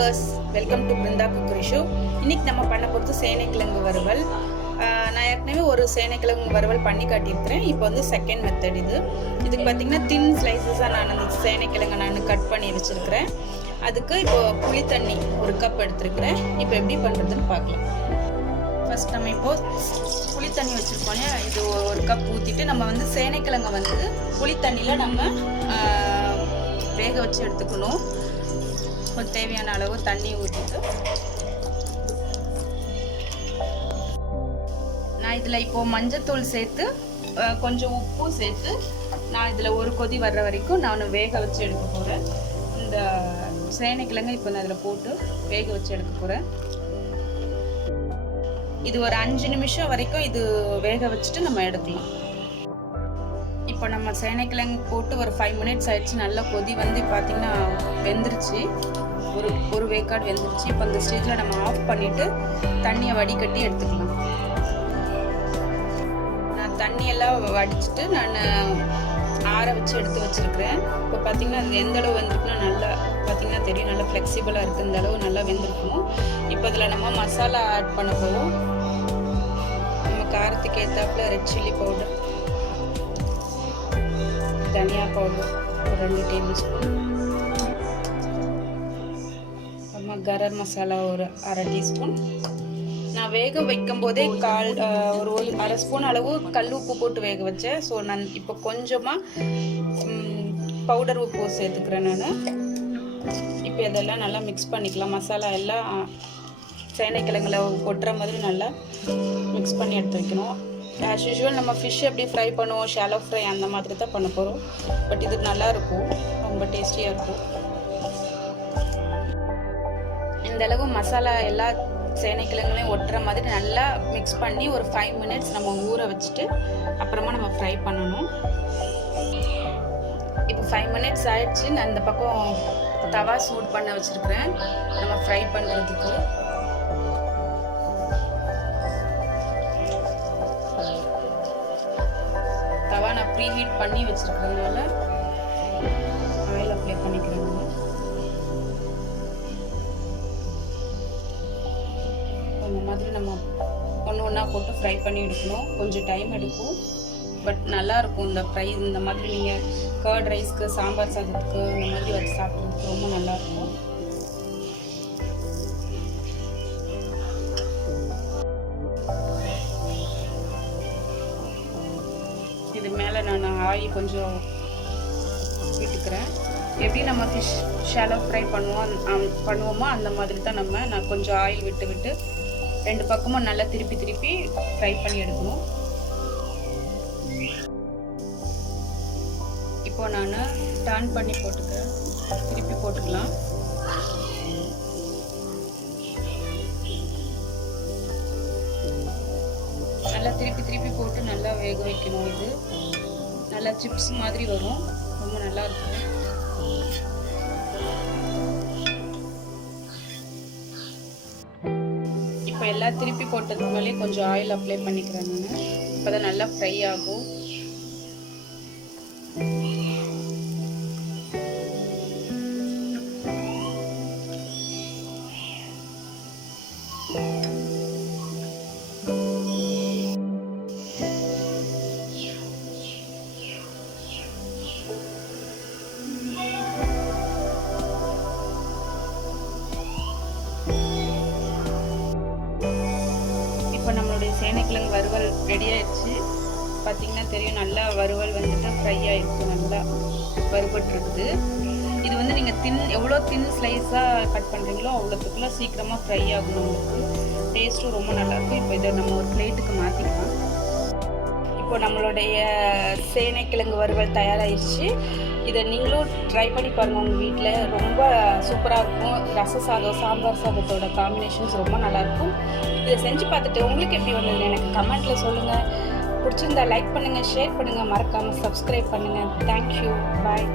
Viewers, welcome to Brinda cookery show. இன்றைக்கி நம்ம பண்ண போகிறது சேனை கிழங்கு வறுவல். நான் ஏற்கனவே ஒரு சேனை கிழங்கு வறுவல் பண்ணி காட்டியிருக்கிறேன். இப்போ வந்து செகண்ட் மெத்தட் இதுக்கு பார்த்திங்கன்னா தின் ஸ்லைசஸாக நான் அந்த சேனை கிழங்கை நான் கட் பண்ணி வச்சுருக்கிறேன். அதுக்கு இப்போது புளி தண்ணி 1 கப் எடுத்துருக்கிறேன். இப்போ எப்படி பண்ணுறதுன்னு பார்க்கலாம். ஃபஸ்ட் நம்ம இப்போது புளி தண்ணி வச்சுருக்கோம். இது 1 கப் ஊற்றிட்டு நம்ம வந்து சேனை கிழங்கை வந்து புளி தண்ணியில் நம்ம வேக வச்சு எடுத்துக்கணும். கொஞ்சம் தேவையான அளவு தண்ணி ஊற்றிட்டு நான் இதில் இப்போது மஞ்சத்தூள் சேர்த்து கொஞ்சம் உப்பும் சேர்த்து நான் இதில் ஒரு கொதி வர்ற வரைக்கும் நான் வேக வச்சு எடுக்க போகிறேன். இந்த சேனை கிழங்கை இப்போ நான் அதில் போட்டு வேக வச்சு எடுக்க போகிறேன். இது ஒரு 5 நிமிஷம் வரைக்கும் இது வேக வச்சுட்டு நம்ம எடுக்கலாம். இப்போ நம்ம சேனை கிழங்கு போட்டு ஒரு 5 மினிட்ஸ் ஆயிடுச்சு. நல்லா கொதி வந்து பார்த்திங்கன்னா வெந்துருச்சு, ஒரு வேக்காடு வெந்துருச்சு. இப்போ அந்த ஸ்டேஜில் நம்ம ஆஃப் பண்ணிவிட்டு தண்ணியை வடிகட்டி எடுத்துக்கலாம். நான் தண்ணியெல்லாம் வடிச்சிட்டு நான் ஆற வச்சு எடுத்து வச்சுருக்கிறேன். இப்போ பார்த்திங்கன்னா அது எந்த அளவு வெந்திருக்குன்னா நல்லா பார்த்திங்கன்னா தெரியும், நல்லா ஃப்ளெக்சிபிளாக இருக்குது. இந்த அளவு நல்லா வெந்திருக்கணும். இப்போ இதில் நம்ம மசாலா ஆட் பண்ண போகிறோம். நம்ம காரத்துக்கு ஏற்றாப்புல ரெட் சில்லி பவுடர், தனியா பவுடர் 2 டேபிள் ஸ்பூன், அப்புறமா கரம் மசாலா ஒரு 1/2 டீஸ்பூன். நான் வேக வைக்கும் போதே ஒரு 1/2 ஸ்பூன் அளவு கல் உப்பு போட்டு வேக வச்சேன். ஸோ நான் இப்போ கொஞ்சமாக பவுடர் உப்பு சேர்த்துக்கிறேன் நான். இப்போ இதெல்லாம் நல்லா மிக்ஸ் பண்ணிக்கலாம். மசாலா எல்லாம் சேனை கிழங்குல கொட்டுற மாதிரி நல்லா மிக்ஸ் பண்ணி எடுத்து வைக்கணும். ஆஸ் யூஷுவல் நம்ம ஃபிஷ் எப்படி ஃப்ரை பண்ணுவோம், ஷாலோ ஃப்ரை அந்த மாதிரி தான் பண்ண போகிறோம். பட் இது நல்லாயிருக்கும், ரொம்ப டேஸ்டியாக இருக்கும். இந்த அளவு மசாலா எல்லா சேனை கிழங்குலையும் ஒட்டுற மாதிரி நல்லா மிக்ஸ் பண்ணி ஒரு 5 மினிட்ஸ் நம்ம ஊற வச்சுட்டு அப்புறமா நம்ம ஃப்ரை பண்ணணும். இப்போ 5 மினிட்ஸ் ஆயிடுச்சு. நான் இந்த பக்கம் தவா சூடு பண்ண வச்சுருக்கிறேன் நம்ம ஃப்ரை பண்ணுறதுக்கு. தவா நான் ப்ரீ ஹீட் பண்ணி வச்சுருக்கிறதுனால ஆயில் அப்ளை பண்ணிக்கிறேன். இந்த மாதிரி நம்ம ஒன்று ஒன்றா போட்டு ஃப்ரை பண்ணி எடுக்கணும். கொஞ்சம் டைம் எடுக்கும், பட் நல்லாயிருக்கும் இந்த ஃப்ரை. இந்த மாதிரி நீங்கள் கர்ட் ரைஸ்க்கு, சாம்பார் சாதத்துக்கு இந்த மாதிரி வச்சு சாப்பிட்றதுக்கு ரொம்ப நல்லாயிருக்கும். இது மேலே நான் ஆயில் கொஞ்சம் விட்டுக்கிறேன். எப்படி நம்ம ஃபிஷ் ஷாலோ ஃப்ரை பண்ணுவோமோ அந்த மாதிரி தான் நான் கொஞ்சம் ஆயில் விட்டு 2 பக்கமும் நல்லா திருப்பி ஃப்ரை பண்ணி எடுக்கணும். இப்போ நான் டர்ன் பண்ணி போட்டுக்கிறேன், திருப்பி போட்டுக்கலாம். நல்லா திருப்பி போட்டு நல்லா வேக வைக்கணும். இது நல்லா சிப்ஸ் மாதிரி வரும், ரொம்ப நல்லா இருக்கும். இப்போ எல்லாம் திருப்பி போட்டதுக்கு மேலே கொஞ்சம் ஆயில் அப்ளை பண்ணிக்கிறேன் நான். இப்போ தான் நல்லா ஃப்ரை ஆகும். இப்போ நம்மளுடைய சேனை கிழங்கு வறுவல் ரெடி ஆயிடுச்சு. பார்த்திங்கன்னா தெரியும், நல்லா வறுவல் வந்துட்டு ஃப்ரை ஆகிடுச்சு, நல்லா வறுபட்டுருக்குது. இது வந்து நீங்கள் எவ்வளோ தின் ஸ்லைஸாக கட் பண்ணுறீங்களோ அவ்வளோத்துக்குள்ள சீக்கிரமாக ஃப்ரை ஆகணும். உங்களுக்கு டேஸ்ட்டும் ரொம்ப நல்லாயிருக்கும். இப்போ இதை நம்ம ஒரு பிளேட்டுக்கு மாற்றிக்கலாம். இப்போ நம்மளுடைய சேனை கிழங்கு வறுவல் தயாராகிடுச்சு. இதை நீங்களும் ட்ரை பண்ணி பாருங்கள் உங்கள் வீட்டில். ரொம்ப சூப்பராக இருக்கும். ரச சாதம், சாம்பார் சாதத்தோட காம்பினேஷன்ஸ் ரொம்ப நல்லாயிருக்கும். இதை செஞ்சு பார்த்துட்டு உங்களுக்கு எப்படி வந்தது எனக்கு கமெண்ட்டில் சொல்லுங்கள். பிடிச்சிருந்தா லைக் பண்ணுங்கள், ஷேர் பண்ணுங்கள், மறக்காமல் சப்ஸ்கிரைப் பண்ணுங்கள். தேங்க்யூ, பாய்.